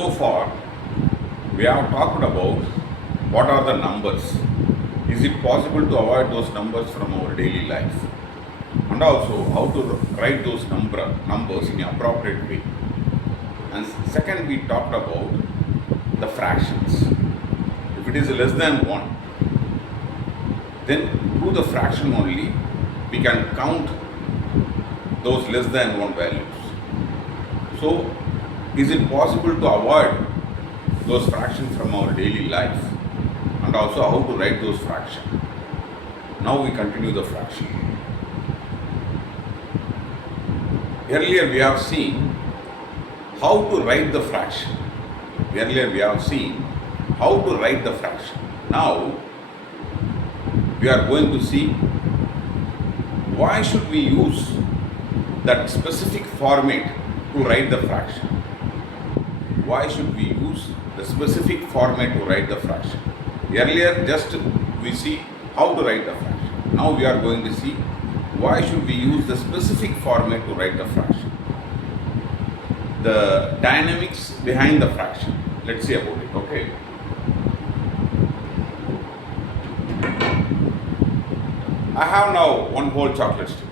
So far, we have talked about what are the numbers. Is it possible to avoid those numbers from our daily life? And also how to write those numbers in an appropriate way. And second, we talked about the fractions. If it is less than 1, then through the fraction only we can count those less than 1 values. So, is it possible to avoid those fractions from our daily life, and also how to write those fractions? Now we continue the fraction. Earlier we have seen how to write the fraction. Now we are going to see why should we use that specific format to write the fraction. Earlier just we see how to write the fraction. Now we are going to see why should we use the specific format to write the fraction. The dynamics behind the fraction. Let's see about it, okay? I have now one whole chocolate stick.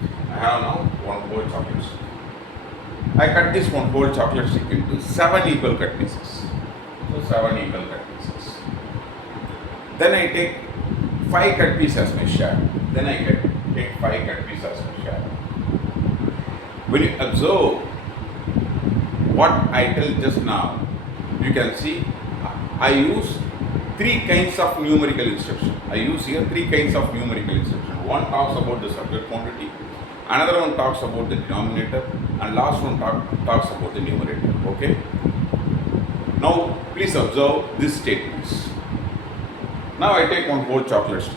I cut this one whole chocolate stick into 7 equal cut pieces. So 7 equal cut pieces. Then I take 5 cut pieces as my share. When you observe what I tell just now, you can see I use 3 kinds of numerical instruction. One talks about the subject quantity, another one talks about the denominator, and last one talks about the numerator. Okay? Now please observe these statements. Now I take one whole chocolate stick.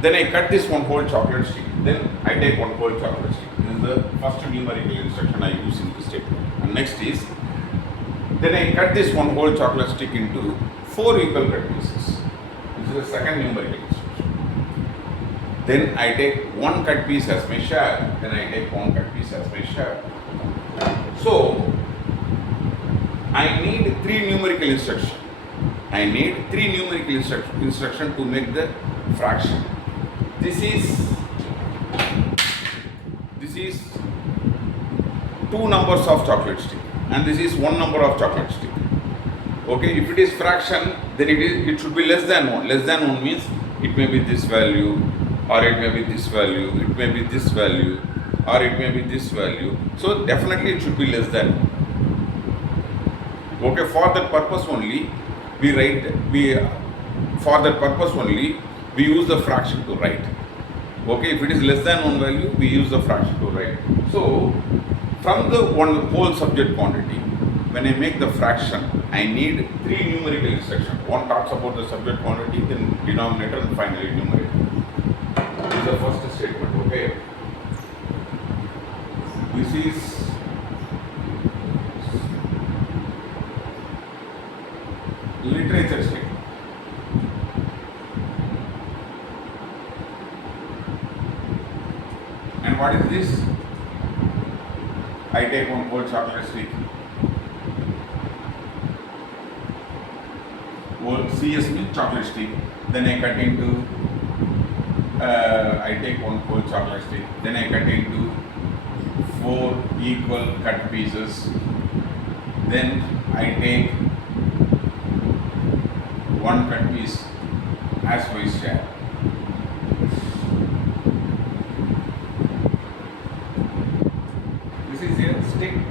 Then I cut this one whole chocolate stick. Then I take one whole chocolate stick. This is the first numerical instruction I use in this statement. And next is, then I cut this one whole chocolate stick into 4 equal cut pieces. This is the second numerical instruction. Then I take 1 cut piece as my share. So I need 3 numerical instructions. To make the fraction. This is 2 numbers of chocolate stick, and this is 1 number of chocolate stick. Okay, if it is fraction, then it should be less than 1. Less than 1 means it may be this value, or it may be this value, it may be this value, or it may be this value. So definitely it should be less than 1. Okay, for that purpose only we use the fraction to write. Okay, if it is less than 1 value, we use the fraction to write. So from the whole subject quantity, when I make the fraction, I need 3 numerical instructions. One talks about the subject quantity, then denominator, and finally numerator. This is the first statement. Okay, this is literature statement. And what is this? I take one whole chocolate stick. CS means chocolate stick. Then I cut into. I take one whole chocolate stick. Then I cut into 4 equal cut pieces. Then I take 1 cut piece as my share. This is a statement.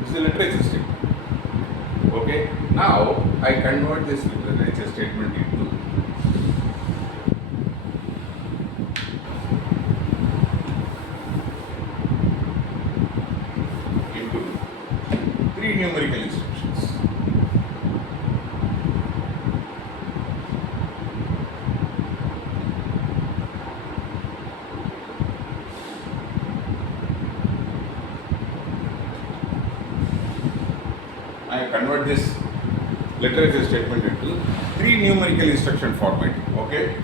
This is a literature statement. Okay. Now I convert this literature statement into three numerical instructions. I convert this literature statement into 3 numerical instruction format. Okay.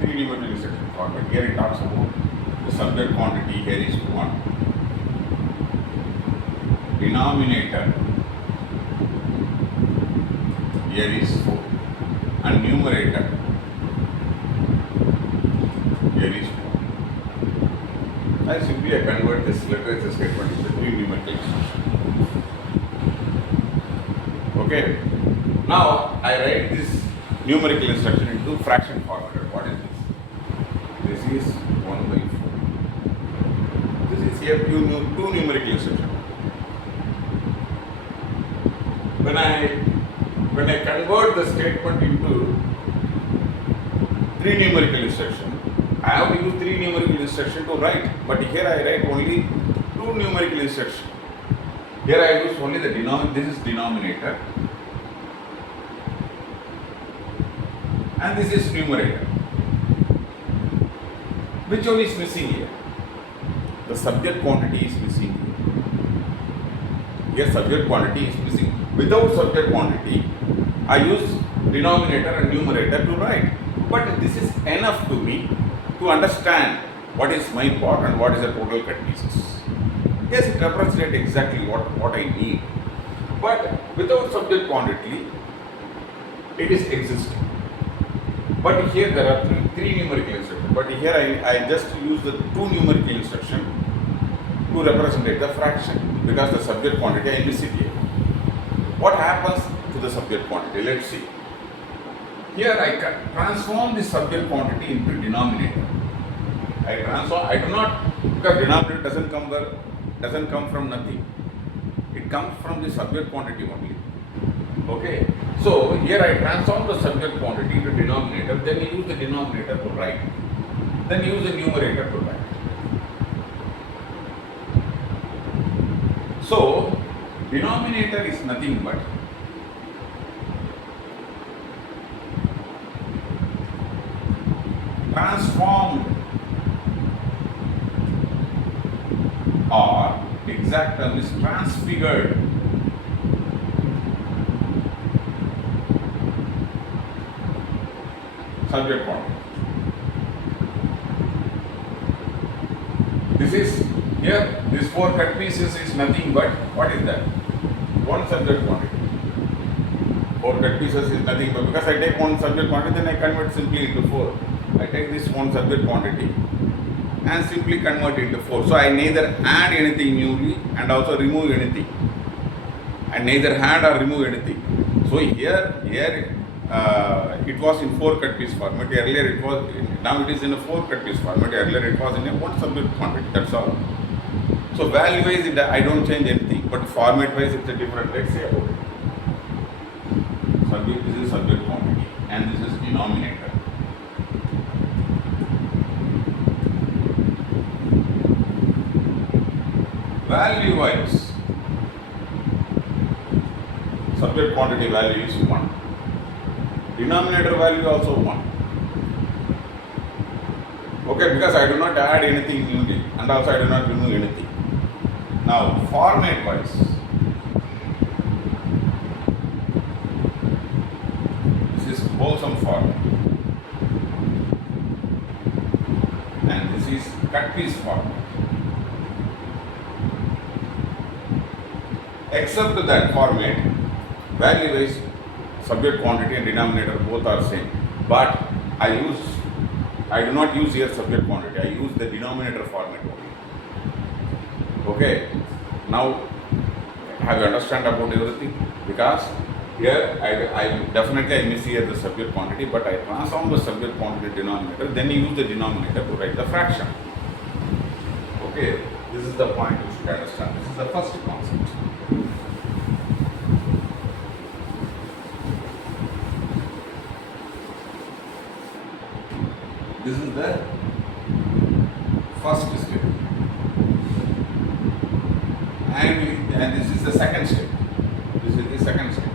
3 numerical instruction format. Here it talks about the subject quantity. Here is 1. denominator here is 4 and numerator here is 4. I simply convert this literature statement into 3 numerical instructions. Okay. Now I write this numerical instruction into fraction format. What is this? This is 1 by 4. This is here two numerical instructions. When I convert the statement into 3 numerical instruction, I have to use 3 numerical instruction to write. But here I write only 2 numerical instruction. Here I use only the denominator. This is denominator, and this is numerator. Which one is missing here? The subject quantity is missing here. Here subject quantity is missing. Without subject quantity, I use denominator and numerator to write. But this is enough to me to understand what is my part and what is the total cut pieces. Yes, it represents exactly what I need. But without subject quantity, it is existing. But here there are three numerical instructions. But here I just use the 2 numerical instruction to represent the fraction, because the subject quantity I miss it here. What happens to the subject quantity? Let's see. Here I can transform the subject quantity into denominator. I do not, because denominator doesn't come from nothing. It comes from the subject quantity only. Okay. So here I transform the subject quantity into denominator, then use the denominator to write. Then use the numerator to write. So denominator is nothing but transformed or exact term is transfigured subject quantity. This is here, this 4 cut pieces is nothing but, what is that? 1 subject quantity. 4 cut pieces is nothing but, because I take 1 subject quantity, then I convert simply into 4. I take this 1 subject quantity and simply convert it into 4. So I neither add anything newly and also remove anything. I neither add or remove anything. So here it was in 4 cut piece format. Earlier it was, now it is in a 4 cut piece format. Earlier it was in a 1 subject quantity. That's all. So value wise I don't change anything, but format wise it's a different. Let's say about it. Subject, this is subject quantity and this is denominator. Value wise, subject quantity value is 1. Denominator value also 1. Okay, because I do not add anything newly and also I do not remove anything. Now, format wise, this is wholesome format and this is cut piece format. Except that format, value wise, subject quantity and denominator both are same. But I do not use here subject quantity. I use the denominator format only. Okay. Now, have you understand about everything? Because here I definitely miss here the subject quantity, but I transform the subject quantity denominator. Then use the denominator to write the fraction. Okay. This is the point you should understand. This is the first concept. This is the first step, and this is the second step. This is the second step.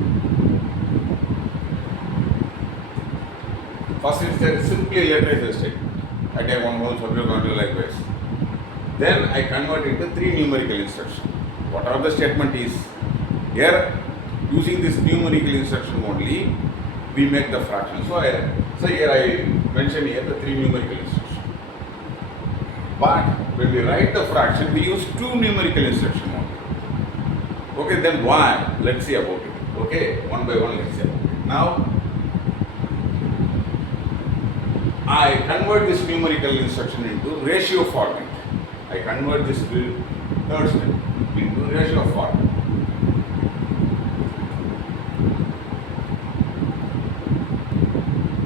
First is simply a literature step. I take 1 whole subject quantity like this. Then I convert into 3 numerical instructions. Whatever the statement is, here using this numerical instruction only, we make the fraction. So here I mention here the 3 numerical instructions. But when we write the fraction, we use 2 numerical instructions only. Okay, then why? Let's see about it. Okay, one by one, let's see about it. Now, I convert this numerical instruction into ratio format. I convert this third step into ratio format.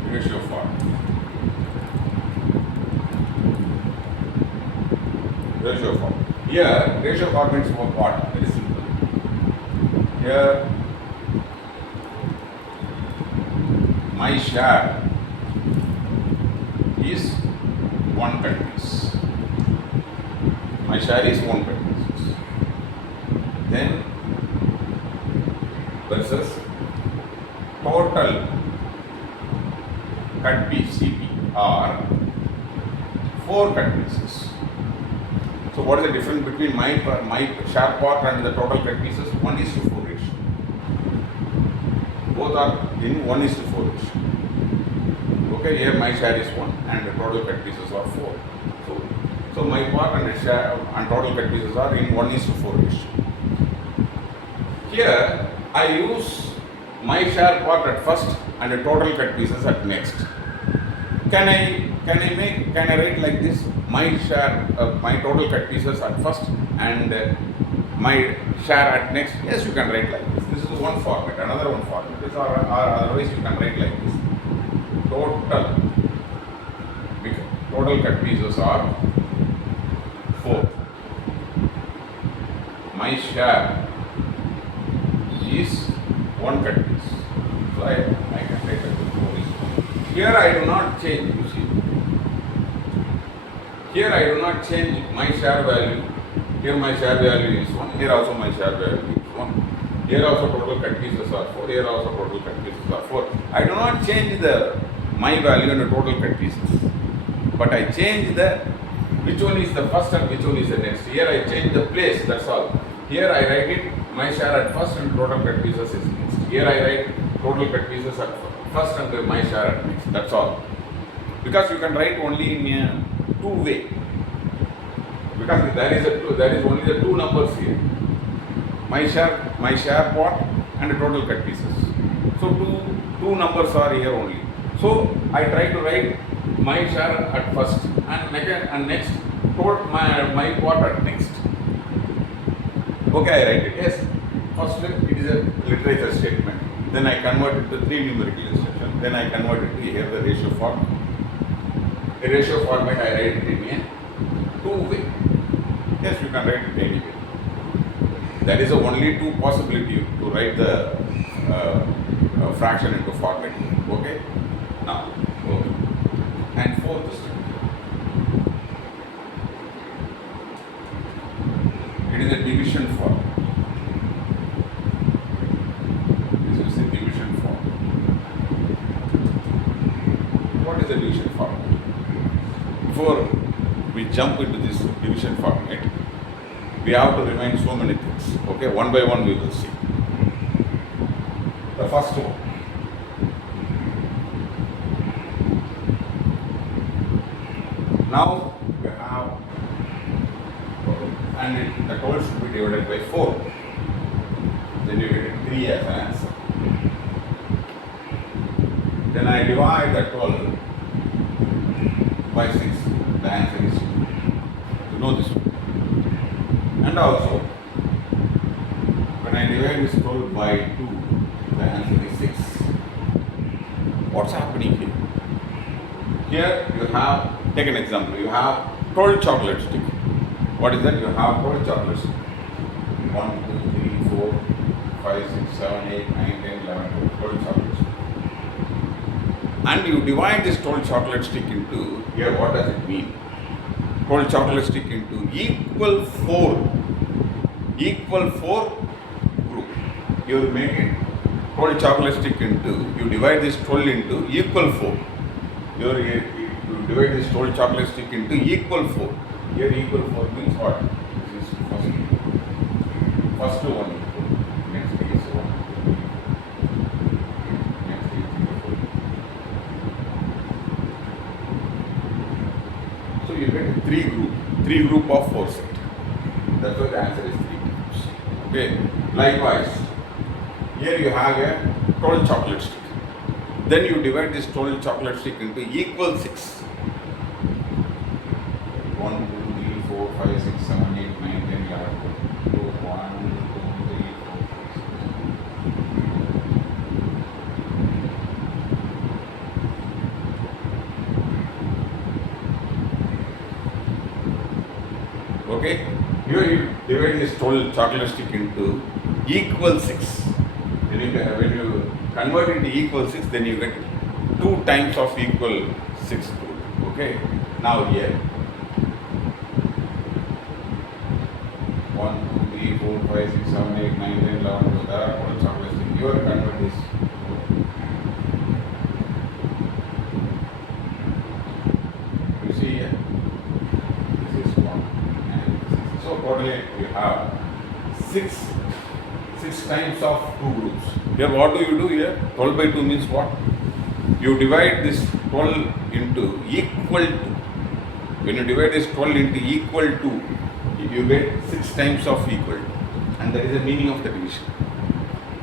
Ratio format. Ratio format. Here, ratio format is for what? Very simple. Here, my share is 1 cut piece. My share is 1 cut piece. Then versus total cut piece CP are 4 cut pieces. So what is the difference between my share part and the total cut pieces? 1:4 ratio. Both are in 1:4 ratio. Okay, here my share is 1 and the total cut pieces are 4. So my part and the share and total cut pieces are in 1:4 ratio. Here I use my share part at first and the total cut pieces at next. Can I write like this? My share, my total cut pieces at first and my share at next. Yes, you can write like this. This is one format. Another one format. This or otherwise you can write like this. Total cut pieces are 4. My share is 1 cut piece. So I can write like this. Here I do not change, you see. Here I do not change my share value. Here my share value is 1. Here also my share value is 1. Here also total cut pieces are 4. Here also total cut pieces are 4. I do not change my value and the total cut pieces. But I change which one is the first and which one is the next. Here I change the place, that's all. Here I write it, my share at first and total cut pieces is next. Here I write total cut pieces at first and my share at next, that's all. Because you can write only in a two-way. Because there is only the 2 numbers here. My share part and the total cut pieces. So two numbers are here only. So I try to write my share at first and next my part at next. Okay, I write it. Yes. First it is a literature statement. Then I convert it to 3 numerical instructions. Then I convert it to here the ratio format. The ratio format I write it in a two-way. Yes, you can write it anyway. That is the only 2 possibility to write the fraction into format. Okay. Now, okay. And fourth step. It is a division form. This is the division form. What is the division format? Before we jump into this division format, we have to remind so many things. Okay, one by one we will see. The first one. Now we have, and the total should be divided by 4. Then you get 3 as an answer. Then I divide the 12 by 6. The answer is 2. You know this one. And also, when I divide this 12 by 2, the answer is 6. What's happening here? Here you have, take an example, you have 12 chocolate stick. What is that? You have 12 chocolate stick. 1, 2, 3, 4, 5, 6, 7, 8, 9, 10, 11, 12 chocolate stick. And you divide this 12 chocolate stick into, here what does it mean? 12 chocolate stick into equal 4 group. You will make it 12 chocolate stick into, you divide this 12 into equal 4. You divide this 12 chocolate stick into equal 4. Here equal 4 means what? This is first to 1 equal. Next is 1. Next is equal. So you get 3 group of 4 set. That's why the answer is 3 groups. Okay. Likewise, here you have a 12 chocolate stick. Then you divide this 12 chocolate stick into equal 6. 1, 2, 3, 4, 5, 6, 7, 8, 9, 10, 11, 12. 1, 2, 3, 4, 5, 6. Okay? Here you divide this 12 chocolate stick into equal 6. When you convert it to equal 6, then you get 2 times of equal 6 fruit. Okay? Now here 1, 2, 3, 4, 5, 6, 7, 8, 9, 10, 11, 12. There are 12 chocolate sticks. You are convert this. You see here? This is 1 and this is. So totally you have 6 times of 2 groups. Here what do you do here? 12 by 2 means what? You divide this 12 into equal to. When you divide this 12 into equal to, you get 6 times of equal to. And that is the meaning of the division.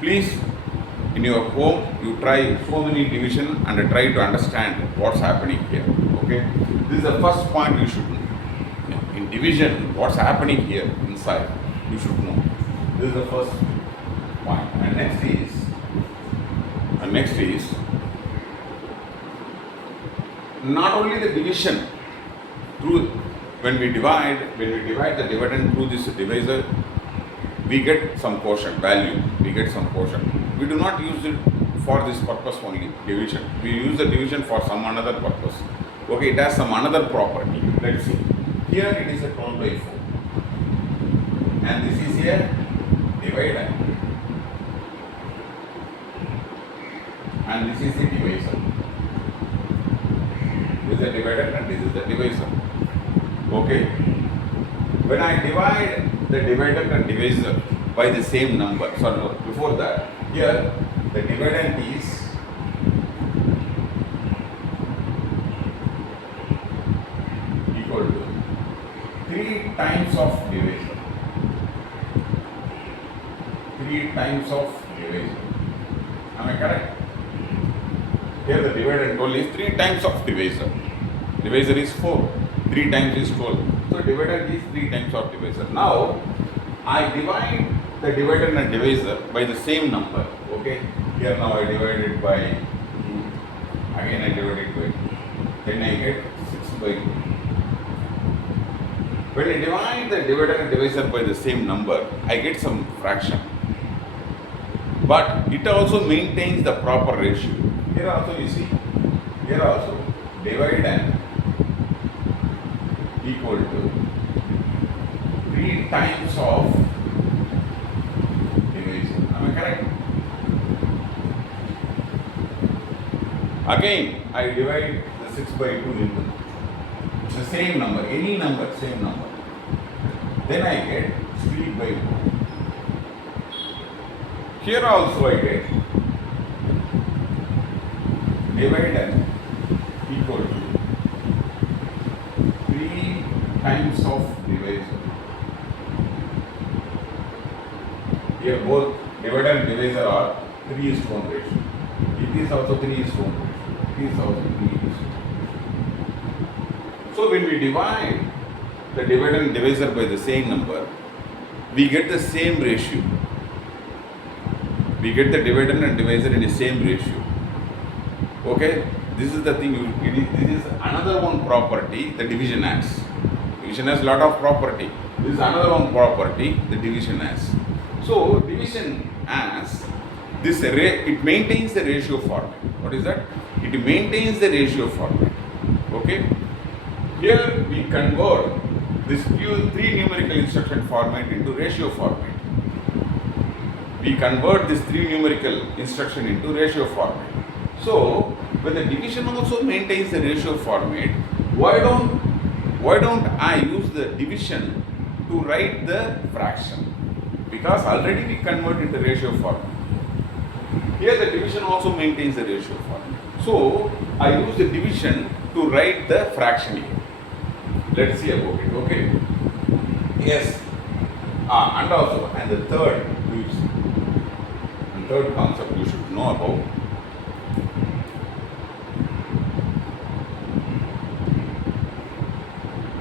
Please, in your home, you try so many division and try to understand what's happening here. Okay? This is the first point you should know. In division, what's happening here inside, you should know. This is the first point. And next is not only the division through when we divide the dividend through this divisor, we get some quotient value. We get some quotient. We do not use it for this purpose only, division. We use the division for some another purpose. Okay, it has some another property. Let's see. Here it is a 12 by 4. And this is a divider. And this is the divisor. This is the divider and this is the divisor. Okay. When I divide the divider and divisor by the same number, sorry, no, before that, here the dividend is equal to 3 times of divisor. 3 times of divisor. Am I correct? Here the dividend 12 is 3 times of divisor. Divisor is 4. 3 times is 12. So dividend is 3 times of divisor. Now I divide the dividend and divisor by the same number. Okay. Here now I divide it by 2. Again I divide it by 2. Then I get 6 by 2. When I divide the dividend and divisor by the same number, I get some fraction. But it also maintains the proper ratio. Here also you see, here also divide and equal to 3 times of division. Am I correct? Again, I divide the 6 by 2 into the same number, any number, same number. Then I get 3 by 4. Here also I get divide and equal to 3 times of divisor. Here both divider and divisor are 3:1 ratio. It is also 3:1 ratio. It is also 3:1. So when we divide the divider and divisor by the same number, we get the same ratio. We get the divider and divisor in the same ratio. Okay, this is the thing. This is another one property the division has. Division has lot of property. This is another one property the division has. So division has this array. It maintains the ratio format. What is that? It maintains the ratio format. Okay. Here we convert this 3 numerical instruction format into ratio format. We convert this 3 numerical instruction into ratio format. So when the division also maintains the ratio format, why don't I use the division to write the fraction? Because already we converted the ratio format. Here the division also maintains the ratio format. So I use the division to write the fraction here. Let's see about it. Okay. Yes. And the third concept you should know about.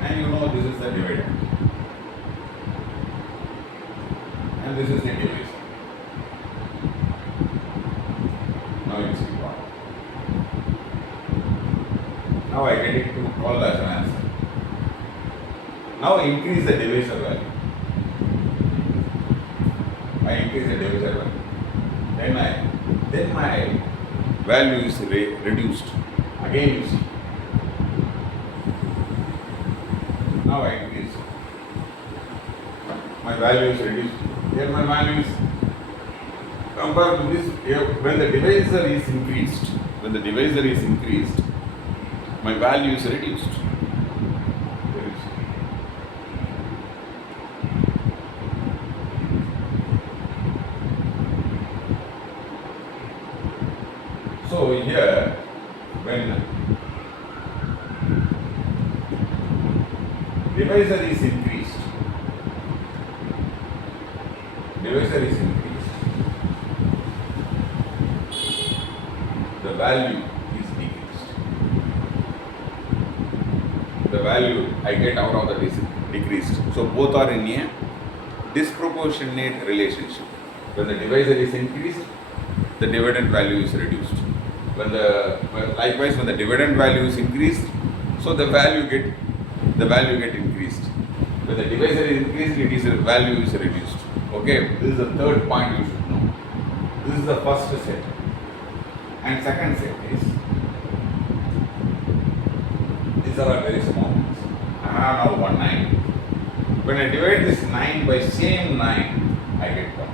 And you know this is the divider. And this is the divisor. Now you see what. Now I get it to 12 as an answer. Now I increase the divisor value. Then my value is reduced. Again you see. Now I increase. My value is reduced. Here my value is compared to this. When the divisor is increased, my value is reduced. So here, when divisor is increased, the value is decreased. The value I get out of that is decreased. So both are in a disproportionate relationship. When the divisor is increased, the dividend value is reduced. Likewise, when the dividend value is increased, so the value get increased. When the divisor is increased, the value is reduced. Okay, this is the third point you should know. This is the first set. And second set is, these are very small ones. I have now 1 9. When I divide this 9 by same 9, I get 1.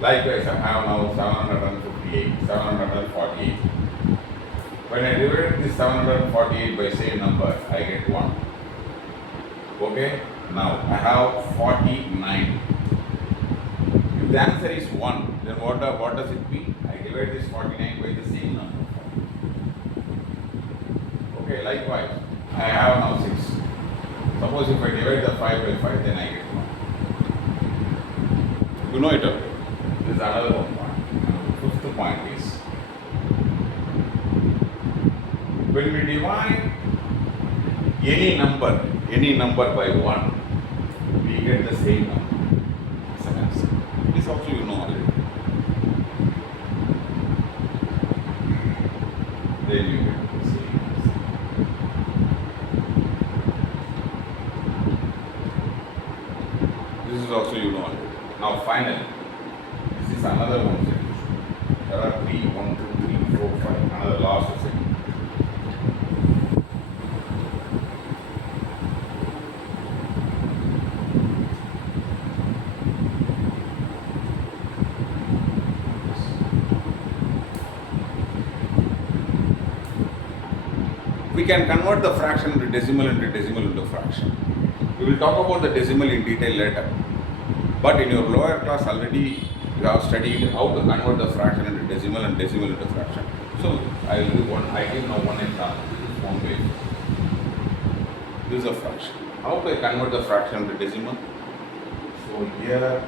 Likewise, I have now 748. When I divide this 748 by same number, I get 1. Okay? Now, I have 49. If the answer is 1, then what does it mean? I divide this 49 by the same number. Okay, likewise, I have now 6. Suppose if I divide the 5 by 5, then I get 1. You know it, okay? This is another one point. Fifth point is, when we divide any number by 1, we get the same number. It's an answer. This also you know already. Then you get the same answer. This is also you know already. Now finally, this is another one solution. There are 3, 1, 2, 3, 4, 5. Another last solution. We can convert the fraction into decimal into fraction. We will talk about the decimal in detail later. But in your lower class already you have studied how to convert the fraction into decimal and decimal into fraction. So I give now one example. This is one way. This is a fraction. How do I convert the fraction to decimal? So here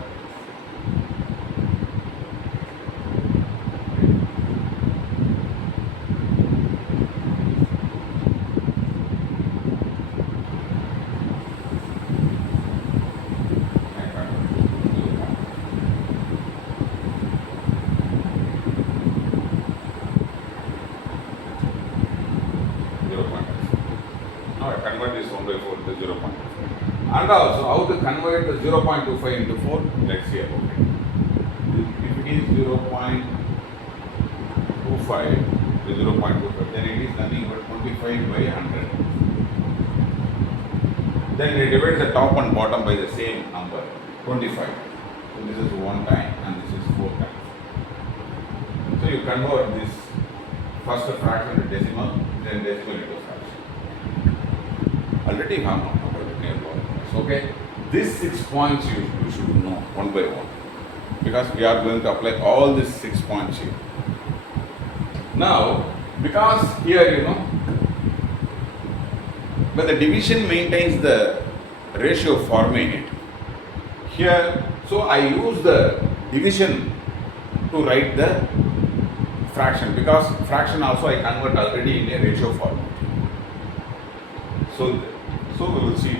and also how to convert the 0.25 into 4, let's see about it. If it is 0.25 to 0.25, then it is nothing but 25 by 100. Then we divide the top and bottom by the same number, 25. So this is 1 time and this is 4 times. So you convert this first fraction to decimal, then decimal into fraction. Already you have known about it. Okay, these 6 points you should know one by one, because we are going to apply all these 6 points here. Now, because here when the division maintains the ratio forming it, Here, so I use the division to write the fraction, because fraction also I convert already in a ratio form. So we will see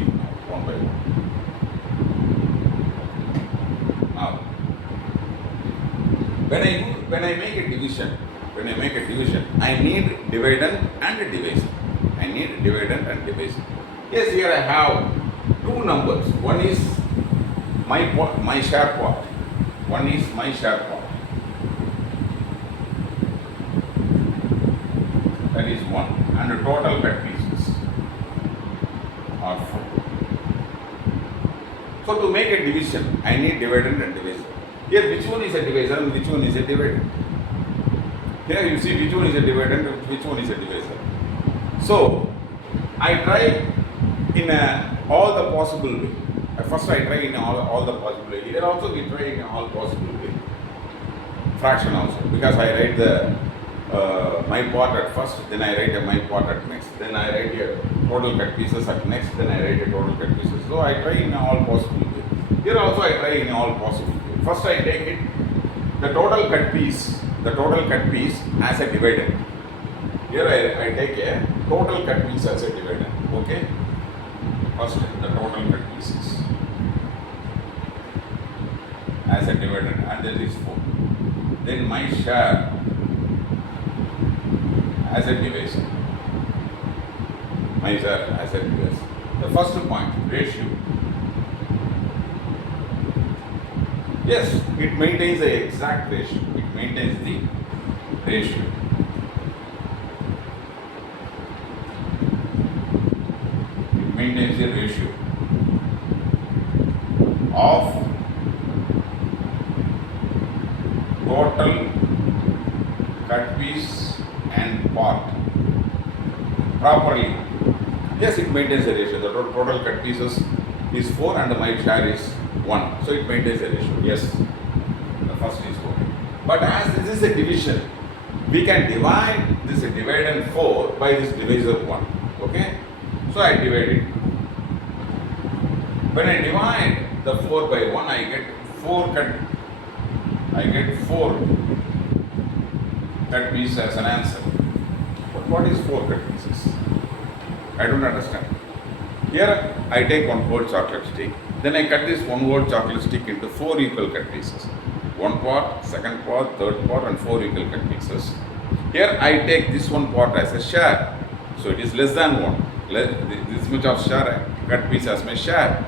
one by one. Now, when I make a division, I need dividend and divisor. Yes, here I have two numbers. One is my share part. One is my share part. That is one. And the total cut pieces are 4. So to make a division, I need dividend and divisor. Here, which one is a divisor and which one is a dividend? Here you see which one is a dividend and which one is a divisor. So I try in all the possible way. First I try in all the possible way. Here also we try in all possible way. Fraction also, because I write the my part at first, then I write my part at next, then I write a total cut pieces at next, then I write a total cut pieces. So I try in all possible way. Here also I try in all possible way. First I take it, the total cut piece as a dividend. Here I take a total cut piece as a dividend. Okay. First the total cut pieces as a dividend, and there is 4. Then my share as a divisor. My share as a divisor. The first point, ratio. Yes, it maintains the exact ratio. It maintains the ratio. It maintains the ratio of total cut piece and part properly. Yes, it maintains the ratio. The total cut pieces is 4 and my share is 1. So it maintains the ratio. Yes, the first is 4. But as this is a division, we can divide this dividend 4 by this divisor 1. Okay? So I divide it. When I divide the 4 by 1, I get 4 cut pieces as an answer. But what is 4 cut pieces? I don't understand. Here I take one whole chocolate stick, then I cut this one whole chocolate stick into 4 equal cut pieces. One part, second part, third part, and 4 equal cut pieces. Here I take this one part as a share, so it is less than 1. This much of share, cut piece as my share.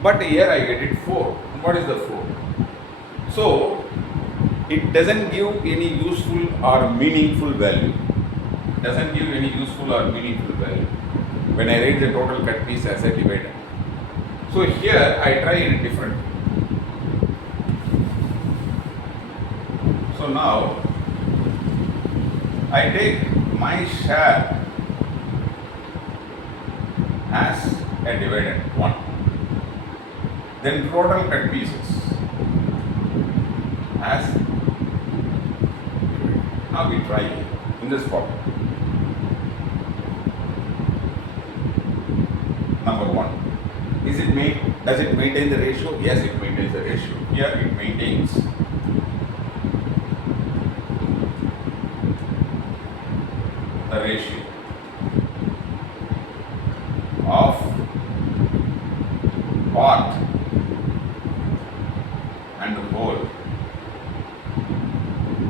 But here I get it 4. What is the 4? So it doesn't give any useful or meaningful value. When I write the total cut piece as a divider. So here I try it different. So now I take my share as a dividend 1. Then total cut pieces as dividend. Now we try it in this form. Number 1. Does it maintain the ratio? Yes, it maintains the ratio. Here it maintains the ratio of part and whole.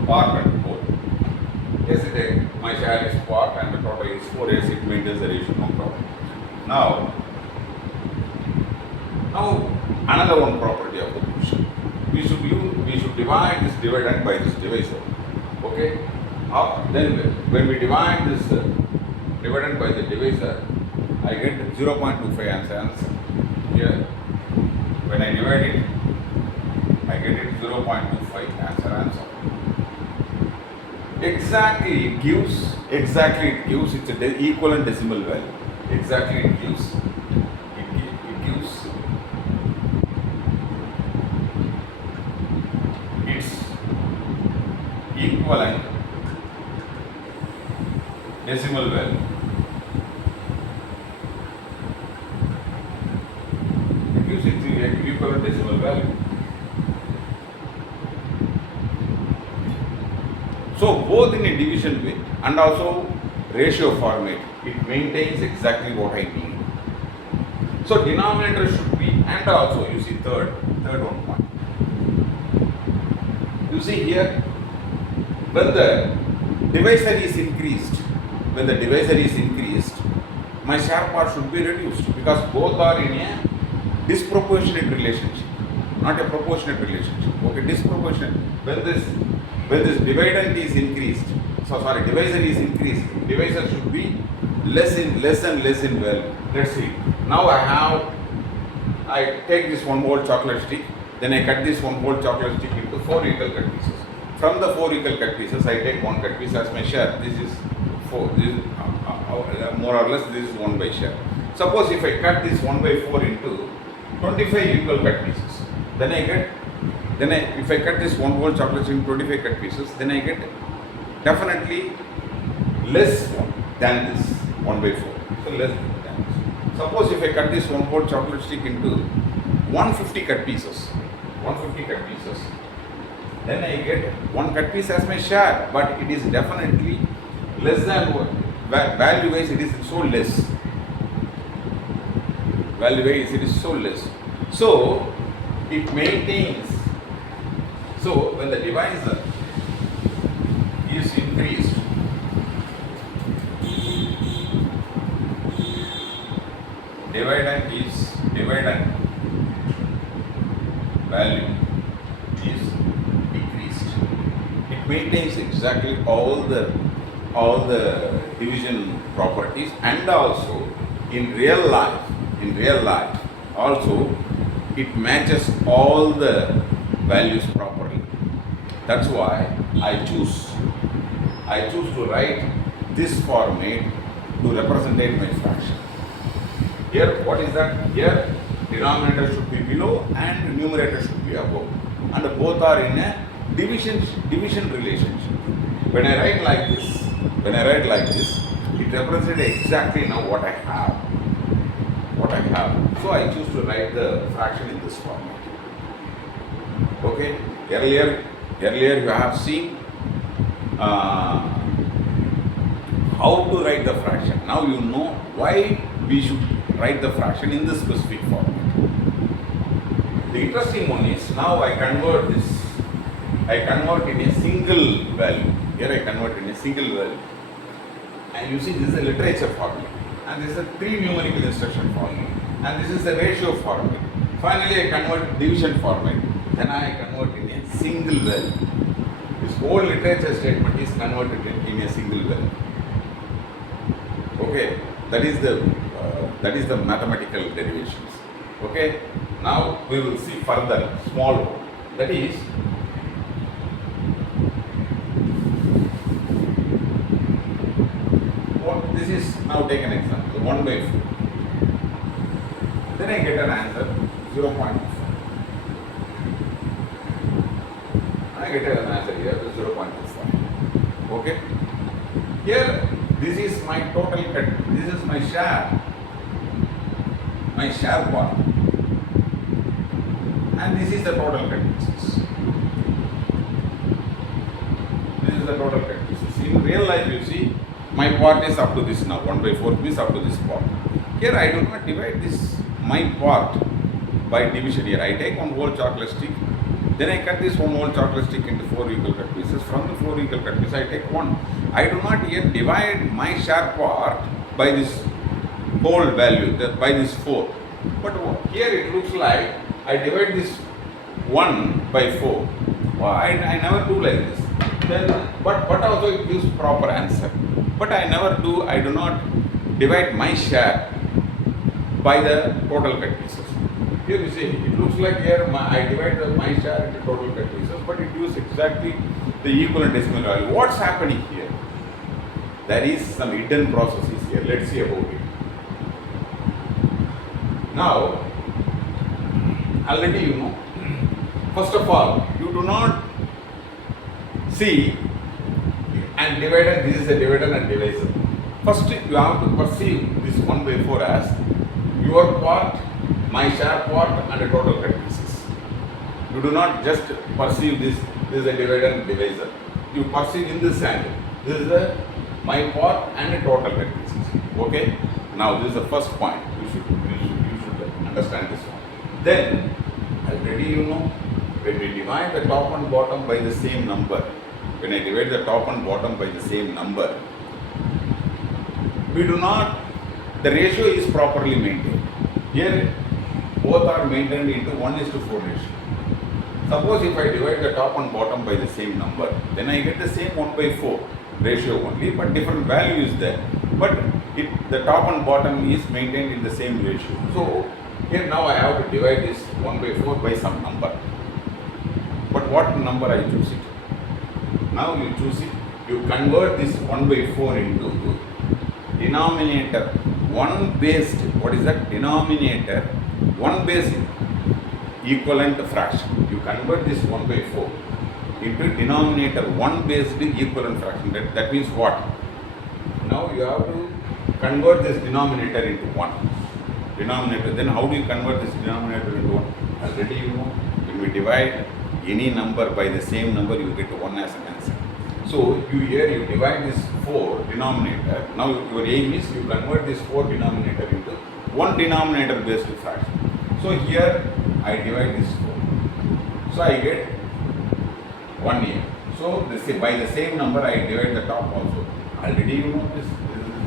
Part and whole. Yes, my share is part and the total is 4. Yes, it maintains the ratio, no problem. Now another one property of the division. We should divide this dividend by this divisor. Okay? Then when we divide this dividend by the divisor, I get 0.25 as answer. Here, when I divide it, I get it 0.25 as an answer. Exactly it gives its equivalent decimal value. Exactly it gives its equivalent decimal value. It gives its be an equivalent decimal value. So both in a division way and also ratio format, it maintains exactly what I need. So denominator should be, and also you see third one point. You see here, when the divisor is increased, my share part should be reduced, because both are in a disproportionate relationship, not a proportionate relationship. Okay, disproportionate. When this dividend is increased, divisor is increased, divisor should be less and less in value. Let's see. Now I take this 1 whole chocolate stick, then I cut this 1 whole chocolate stick into 4 equal cut pieces. From the 4 equal cut pieces, I take 1 cut piece as my share. This is 4. This is more or less this is 1 by share. Suppose if I cut this 1 by 4 into 25 equal cut pieces, if I cut this 1 whole chocolate into 25 cut pieces, then I get definitely less than this 1 by 4. So less than this. Suppose if I cut this 1 whole chocolate stick into 150 cut pieces, then I get 1 cut piece as my share, but it is definitely less than what? Value wise it is so less. So it maintains. So when the divisor is increased, dividend value is decreased. It maintains exactly all the division properties, and also in real life also it matches all the values properly. That's why I choose to write this format to represent my fraction. Here, what is that? Here, denominator should be below and numerator should be above, and both are in a division relationship. When I write like this, it represents exactly now what I have. So I choose to write the fraction in this format. Okay. Earlier you have seen how to write the fraction. Now you know why we should write the fraction in this specific format. The interesting one is, now I convert in a single value. Here I convert in a single value. And you see, this is a literature formula, and this is a 3 numerical instruction formula, and this is the ratio formula. Finally I convert division format, then I convert in a single value. This whole literature statement is converted in a single value. Okay, that is the mathematical derivations. Okay, now we will see further small one. That is, this is, now take an example, 1 by 4. Then I get an answer 0.5. I get an answer here 0.25. Okay. Here, this is my total cut. This is my share part, and this is the total cut pieces. In real life, you see, my part is up to this now. 1 by 4 is up to this part. Here I do not divide this my part by division. Here I take 1 whole chocolate stick, then I cut this 1 whole chocolate stick into 4 equal cut pieces. From the 4 equal cut pieces, I take 1. I do not yet divide my share part by this whole value, by this 4. But here it looks like I divide this 1 by 4. Well, I never do like this. Then, but also it gives proper answer. But I do not divide my share by the total cut pieces. Here you see, it looks like here I divide my share into total cut pieces, but it gives exactly the equivalent decimal value. What's happening here? There is some hidden processes here. Let's see about it. Now, already you know, first of all, you do not see and divider, this is a divider and divisor. First, you have to perceive this 1 by 4 as your part my share part and the total cut pieces. You do not just perceive this is a divider and divisor. You perceive in this angle. This is the my part and the total cut pieces. Okay? Now this is the first point. You should understand this one. Then already you know when we divide the top and bottom by the same number, when I divide the top and bottom by the same number, we do not, the ratio is properly maintained. Here both are maintained into 1:4 ratio. Suppose if I divide the top and bottom by the same number, then I get the same 1/4 ratio only, but different value is there. But the top and bottom is maintained in the same ratio. So here now I have to divide this 1/4 by some number. But what number I choose it? Now you choose it, you convert this 1/4 into denominator 1 based, what is that? Denominator 1 based equivalent fraction. You convert this 1/4 into denominator 1 based equivalent fraction. That means what? Now you have to convert this denominator into 1. Denominator, then how do you convert this denominator into 1? Already you know, when we divide any number by the same number, you get 1 as an answer. So you divide this 4 denominator. Now your aim is you convert this 4 denominator into 1 denominator based fraction. So here I divide this 4. So I get 1 here. So by the same number I divide the top also. Already you know this is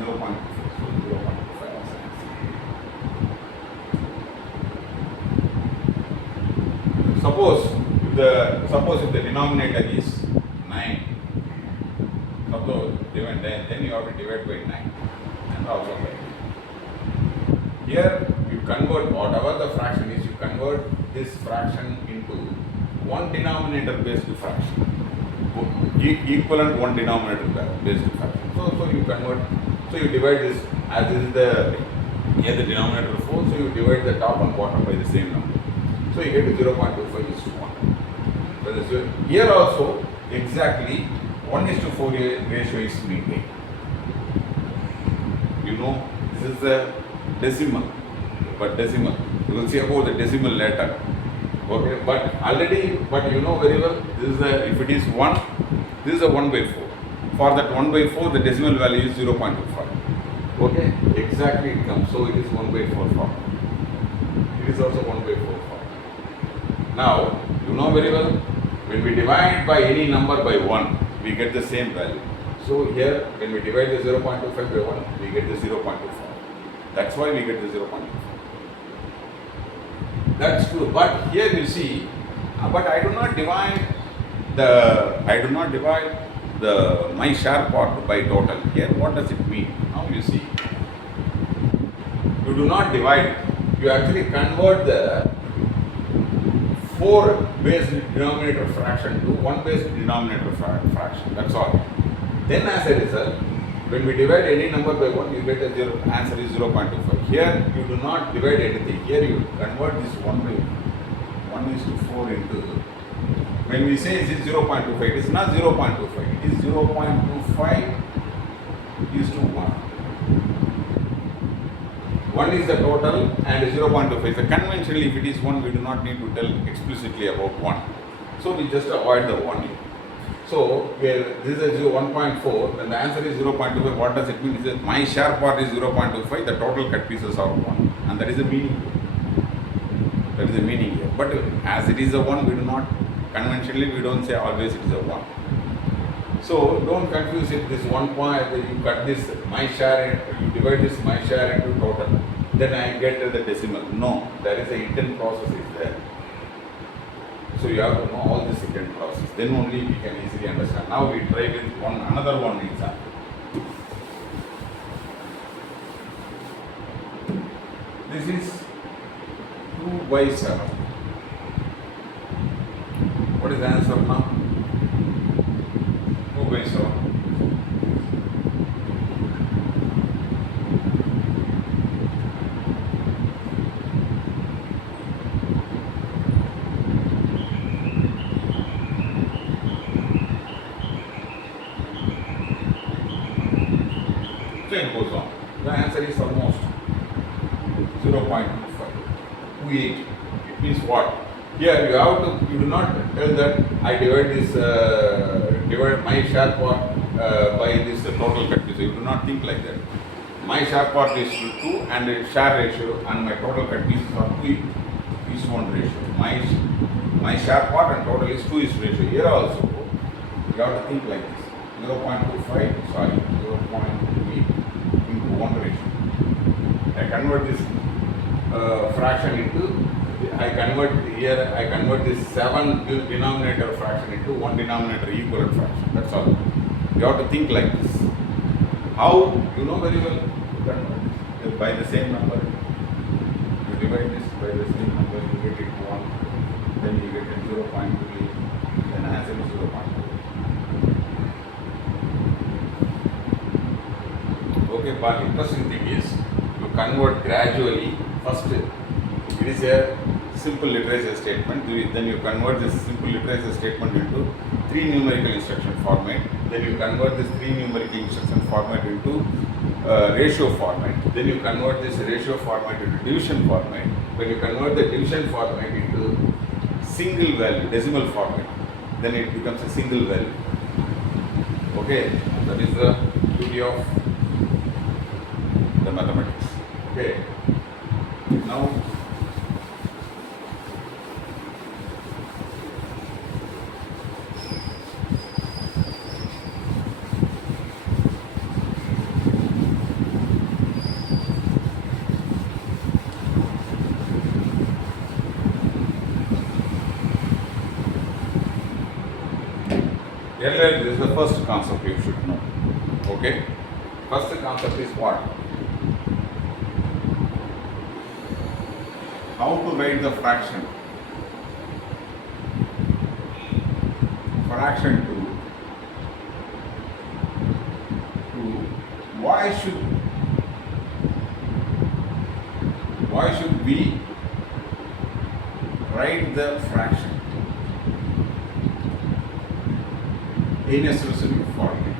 0.5. So 0.5 as an answer. Suppose if the denominator is 9. Suppose then you have to divide by 9 and also by 9. Here you convert whatever the fraction is, you convert this fraction into 1 denominator based fraction. Equivalent 1 denominator based fraction. So you convert, so you divide this, as this is here the denominator 4, so you divide the top and bottom by the same number. So you get 0.25 is to 1. That is here also exactly 1:4 ratio is maintained. You know, this is the decimal, but decimal. You will see about the decimal later. Okay, but you know very well, this is if it is 1, this is a 1/4. For that 1/4, the decimal value is 0.25. Okay, exactly it comes. So it is 1/4 form. It is also 1/4 form. Now, you know very well, when we divide by any number by 1, we get the same value. So here, when we divide the 0.25 by 1, we get the 0.25. That's why we get the 0.25. That's true. But here you see, but I do not divide my share part by total. Here, what does it mean? Now you see, you do not divide. You actually convert the 4 based denominator fraction to 1 based denominator fraction. That's all. Then as a result, when we divide any number by 1, you get a answer is 0.25. Here you do not divide anything. Here you convert this 1:4 into, when we say it is 0.25, it is not 0.25. It is 0.25 is to 1. 1 is the total and 0.25. So conventionally, if it is 1, we do not need to tell explicitly about 1. So we just avoid the 1 here. So this is 1.4, when the answer is 0.25, what does it mean? It says my share part is 0.25, the total cut pieces are 1. And that is the meaning. That is the meaning here. But as it is a 1, we do not, conventionally we don't say always it is a 1. So don't confuse it, this 1 point, you cut this, my share, you divide this my share into total. Then I get the decimal. No, there is a hidden process is there. So you have to know all this hidden process. Then only we can easily understand. Now we try with another one example. This is 2/7. What is the answer now? 2/7. So it goes on. The answer is almost 0.25. Here you do not tell that I divide my share part by this total cut piece. You do not think like that. My share part is 2 and the share ratio and my total cut pieces are 2 is 1 ratio. My share part and total is 2 is ratio. Here also you have to think like this. 0.25, sorry, 0.3 into 1 ratio. I convert this fraction into, I convert this 7 denominator fraction into 1 denominator equivalent fraction. That's all. You have to think like this. How? You know very well. You convert by the same number. You divide this by the same number, you get it 1, then you get it 0.3, then answer is 0.2. Okay, but interesting thing is, you convert gradually. First, it is a simple literature statement. Then you convert this simple literature statement into 3 numerical instruction format. Then you convert this 3 numerical instruction format into ratio format. Then you convert this ratio format into division format. When you convert the division format into single value, decimal format, then it becomes a single value. Okay, that is the beauty of the mathematics. Okay, now earlier, this is the first concept you should know. Okay, first concept is what? How to write the fraction. Fraction to why should we write the fraction in a specific format?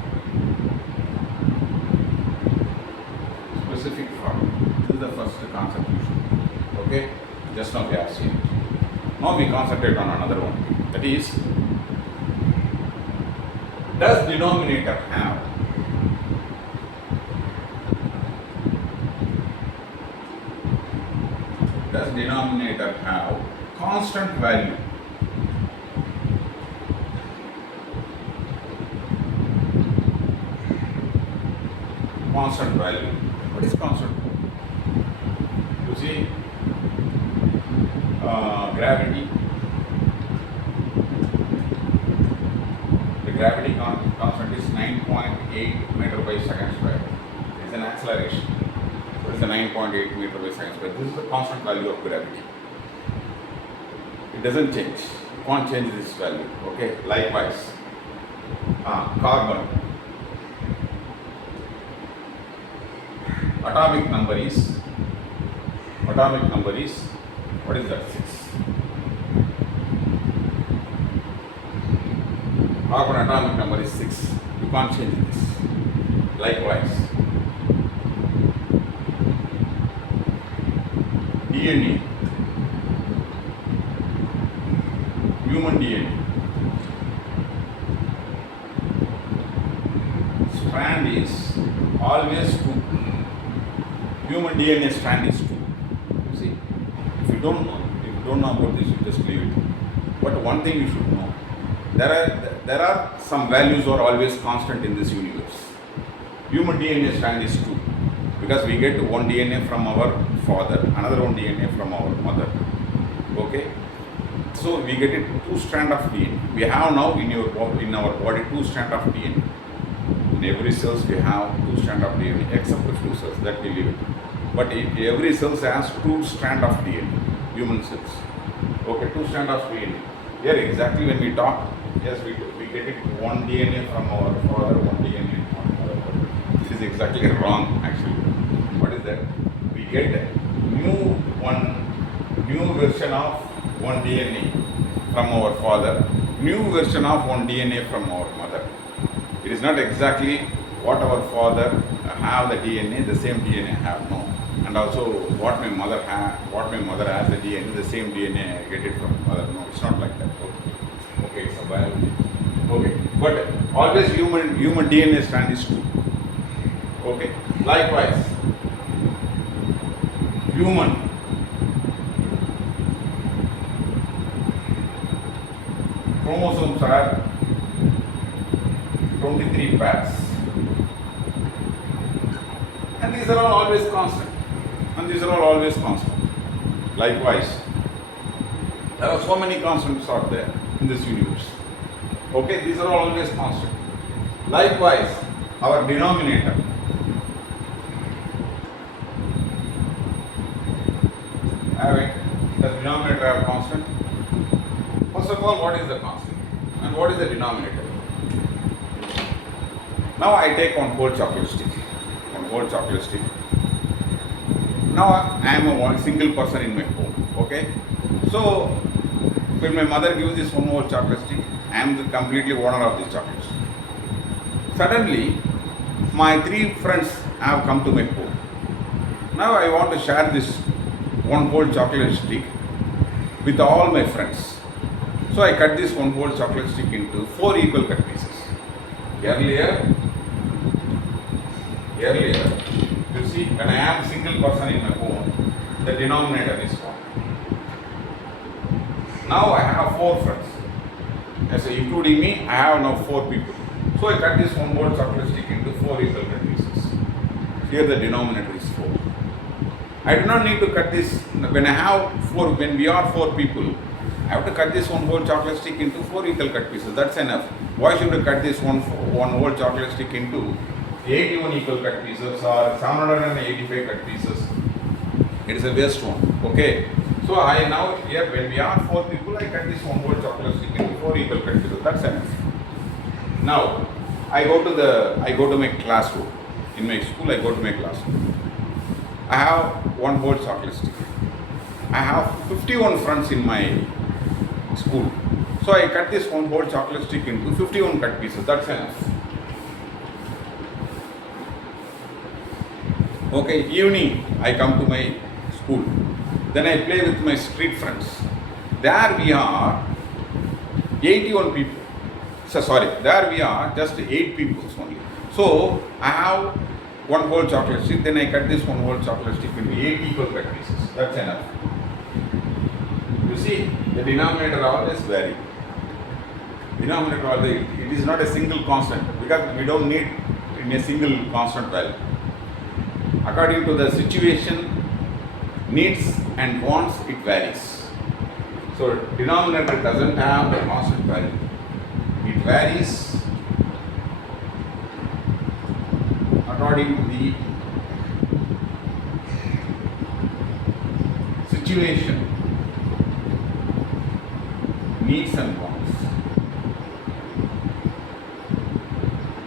Specific format. This is the first concept you should know. Okay? Just now we have seen it. Now we concentrate on another one. That is, does denominator have constant value? Constant value. What is constant? You see, gravity. The gravity constant is 9.8 meter by second square. It is an acceleration. So it is a 9.8 meter by second square. This is the constant value of gravity. It doesn't change. You can't change this value. Okay. Likewise, carbon. Atomic number is what is that? 6. Carbon atomic number is 6. You can't change this. Likewise, DNA, human DNA, strand is always 2. Human DNA strand is 2. You see, if you don't know about this, you just leave it. But one thing you should know, there are some values are always constant in this universe. Human DNA strand is 2 because we get one DNA from our father, another one DNA from our mother. Okay, so we get it 2 strand of DNA. We have now in our body 2 strand of DNA. In every cells we have 2 strand of DNA, except a few cells that we leave it. But every cell has 2 strand of DNA. Human cells. Okay, 2 strand of DNA. Here exactly when we talk, yes, we get it 1 DNA from our father, 1 DNA from our mother. This is exactly wrong actually. What is that? We get a new version of 1 DNA from our father, new version of 1 DNA from our mother. It is not exactly what our father have the DNA, the same DNA have, no. And And also what my mother has, the DNA, the same DNA, I get it from mother. No, it's not like that. Okay, it's a biology. Okay, but always human DNA strand is 2. Okay, likewise, human chromosomes are 23 pairs, and these are all always constant. Likewise, there are so many constants out there in this universe. Okay, these are all always constant. Likewise, our denominator, having the denominator are constant. First of all, what is the constant and what is the denominator? Now I take one whole chocolate stick. Now I am a one single person in my home. Okay, so when my mother gives this one whole chocolate stick, I am the completely owner of this chocolate stick. Suddenly, my 3 friends have come to my home. Now I want to share this one whole chocolate stick with all my friends. So I cut this one whole chocolate stick into 4 equal cut pieces. Earlier, you see, when I am a single person in my home, the denominator is 1. Now I have 4 friends. As including me, I have now 4 people. So I cut this one whole chocolate stick into 4 equal cut pieces. Here the denominator is 4. I do not need to cut this when we are 4 people. I have to cut this one whole chocolate stick into 4 equal cut pieces. That's enough. Why should I cut this one whole chocolate stick into 81 equal cut pieces or 785 cut pieces? It is a waste one. Okay. So I now here when we are 4 people, I cut this one whole chocolate stick into 4 equal cut pieces. That's enough. Now I go to my classroom. In my school, I go to my classroom. I have one whole chocolate stick. I have 51 friends in my school. So I cut this one whole chocolate stick into 51 cut pieces. That's enough. Okay, evening I come to my school. Then I play with my street friends. There we are 81 people. There we are just 8 people only. So I have one whole chocolate stick, then I cut this one whole chocolate stick into 8 equal cut pieces. That's enough. You see, the denominator always varies. It is not a single constant because we don't need in a single constant value. According to the situation, needs and wants, it varies. So denominator doesn't have the constant value. It varies according to the situation, needs and wants.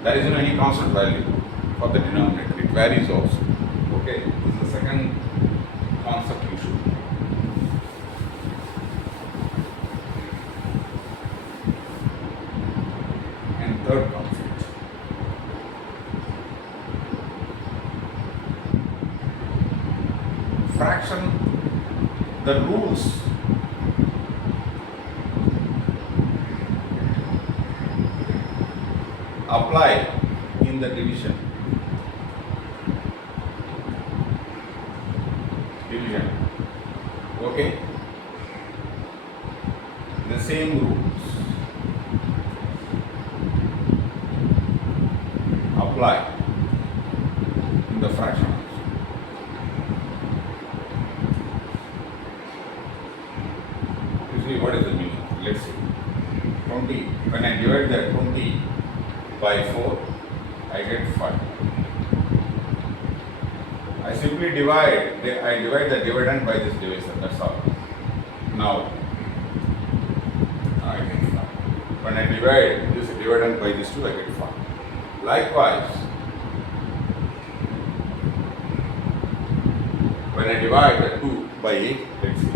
There isn't any constant value for the denominator. It varies also. Okay, this is the second concept you should know. And third concept. Fraction, the rules apply in the division. Okay? The same rules apply in the fraction also. You see, what is the meaning? Let's see. 20, when I divide the 20 by 4, I get 5. I simply divide the dividend by this divisor, that's all. Now, I get 5. When I divide this dividend by this 2, I get 5. Likewise, when I divide the 2 by 8, let's see.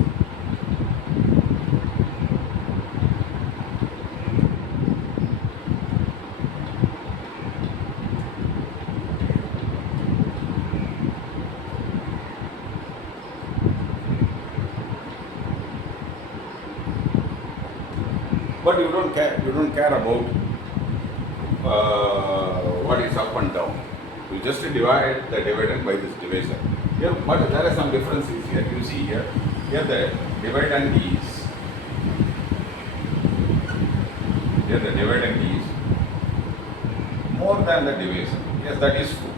But you don't care. You don't care about what is up and down. You just divide the dividend by this divisor. Here, but there are some differences here. You see here. Here the dividend is. Here the dividend is more than the divisor. Yes, that is true.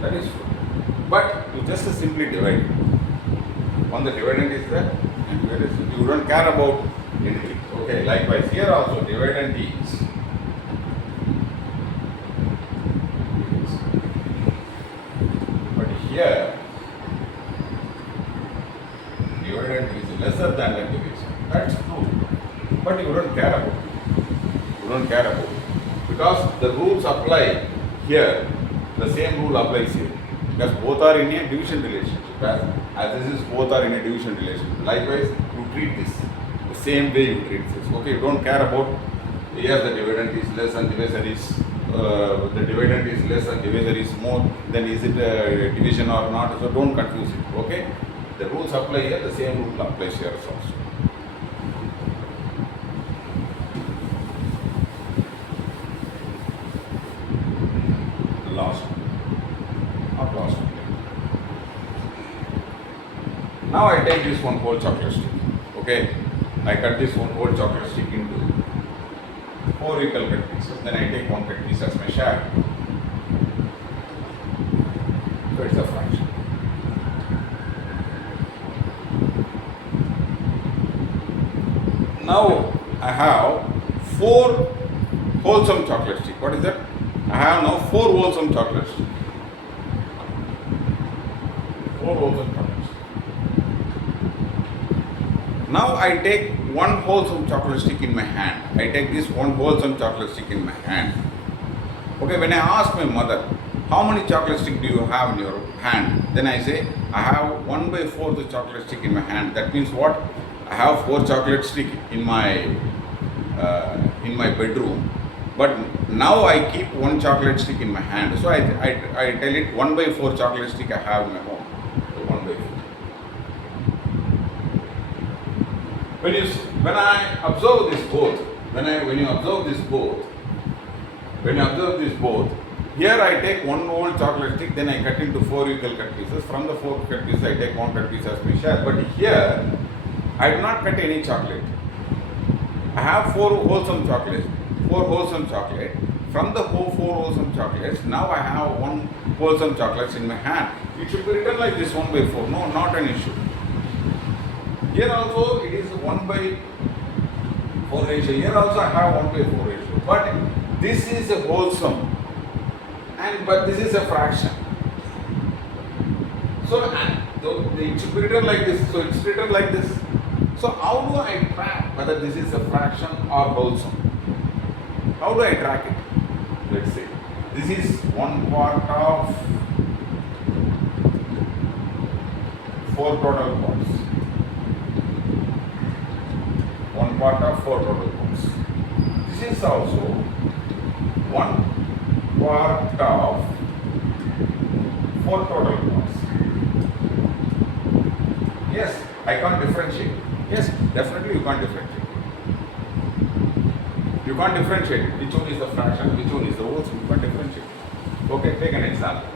That is true. But you just simply divide it. One the dividend is there, and here is you don't care about anything. Okay, likewise here also dividend is. But here dividend is lesser than the divisor. That's true. But you don't care about it. You don't care about it. Because the rules apply here, the same rule applies here. Because both are in a division relationship. As this is both are in a division relationship. Likewise, you treat this the same way you treat this. Okay, you don't care about here the dividend is less and divisor is the dividend is less and divisor is more. Then is it a division or not? So don't confuse it. Okay, the rules apply here. The same rule applies here also. Last one. Not last one. Now I take this one whole chocolate stick. Okay, I cut this one whole chocolate stick into 4 equal cut pieces. Then I take one cut piece as my share. So it's a fraction. Now I have 4 wholesome chocolate stick. What is that? I have now 4 wholesome chocolates. 4 wholesome chocolates. Now I take one wholesome chocolate stick in my hand. I take this one wholesome chocolate stick in my hand. Okay, when I ask my mother, how many chocolate stick do you have in your hand? Then I say, I have 1/4 the chocolate stick in my hand. That means what? I have 4 chocolate stick in my bedroom. But now I keep 1 chocolate stick in my hand. So I tell it 1/4 chocolate stick I have in my home. So 1/4. When I observe this both, when you observe this both, here I take one whole chocolate stick, then I cut into 4 equal cut pieces. From the 4 cut pieces, I take 1 cut piece as my share. But here, I do not cut any chocolate. I have 4 wholesome chocolates. 4 wholesome chocolate. From the 4 wholesome chocolates, now I have 1 wholesome chocolates in my hand. It should be written like this 1/4. No, not an issue. Here also it is 1/4 ratio. Here also I have 1/4 ratio. But this is a wholesome, but this is a fraction. So it should be written like this. So it's written like this. So how do I track whether this is a fraction or wholesome? How do I track it? Let's say this is 1 part of 4 total parts. 1 part of 4 total parts. This is also 1 part of 4 total parts. Yes, I can't differentiate. Yes, definitely you can't differentiate. You can't differentiate which one is the fraction, which one is the wholesome. You can't differentiate. Okay, take an example.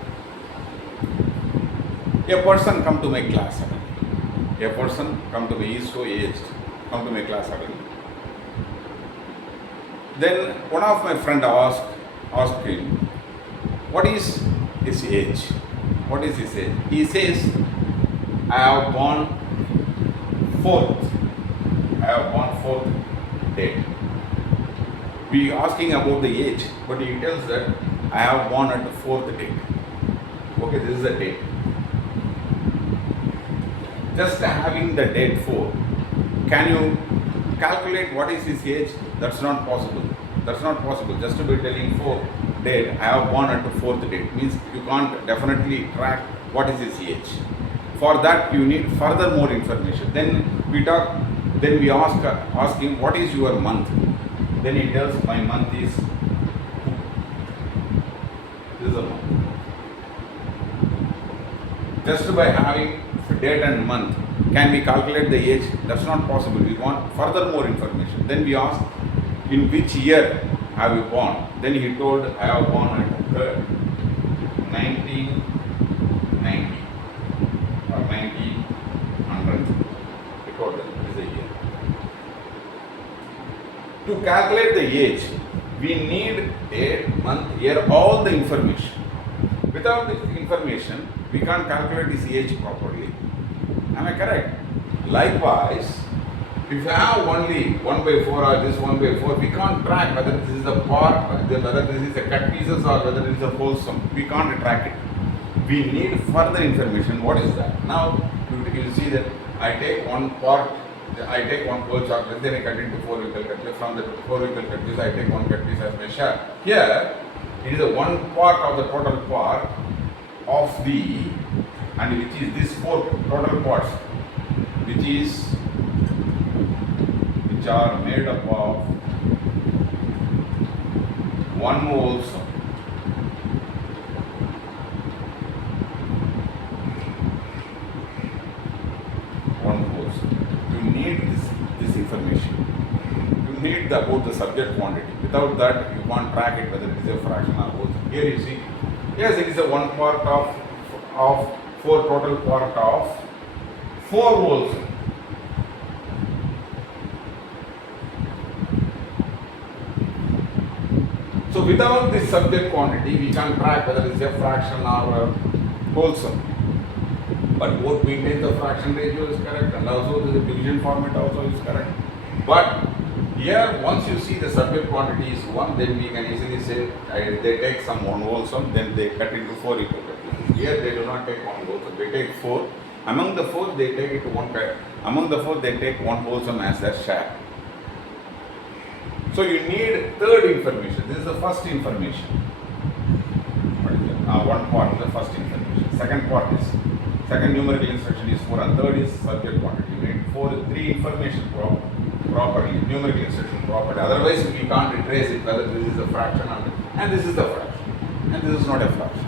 A person come to my class. A person come to me, he is so aged, come to my class again. Then one of my friend asked him, what is his age? What is his age? He says, I have born 4th. I have born 4th date. We asking about the age, but he tells that I have born at the 4th date. Okay, this is the date. Just having the date 4, can you calculate what is his age? That's not possible. That's not possible. Just to be telling 4 date, I have born at the 4th date, means you can't definitely track what is his age. For that you need further more information. Then we ask him, what is your month? Then he tells, my month is, this is a month. Just by having date and month, Can we calculate the age? That's not possible. We want further more information. Then we asked, in which year have you born? Then he told, I have born at 1990 or 1900. He told them, this is the year. To calculate the age, we need date, month, year, all the information. Without this information, we can't calculate this age properly. Am I correct? Likewise, if you have only 1 by 4 or this 1 by 4, we can't track whether this is a part, whether this is a cut pieces or whether it is a whole sum. We can't track it. We need further information. What is that? Now, you see that I take one part, I take one whole chocolate, then I cut into 4 equal cut pieces. From the 4 equal cut pieces, I take one cut piece as my share. Here, it is a one part of the total part of the, and which is this 4 total parts, which are made up of one whole sum. One whole sum. You need this information. You need both the subject quantity. Without that, you can't track it whether it is a fraction or whole sum. Here you see, yes, it is a one part of 4 total part of 4 whole sum. So without this subject quantity, we can't track whether it is a fraction or a whole sum. But both maintain the fraction ratio is correct, and also the division format also is correct. But here, once you see the subject quantity is 1, then we can easily say they take some one whole sum, then they cut into 4 equal pieces. Here they do not take one whole sum, they take 4. Among the 4, they take it to one cut. Among the 4, they take one whole sum as their share. So you need third information. This is the first information. What is it? One part is the first information. Second part is, second numerical instruction is 4, and third is subject quantity. You need 3 information properly, numerical instruction properly. Otherwise, we can't retrace it whether this is a fraction and this is the fraction, and this is not a fraction.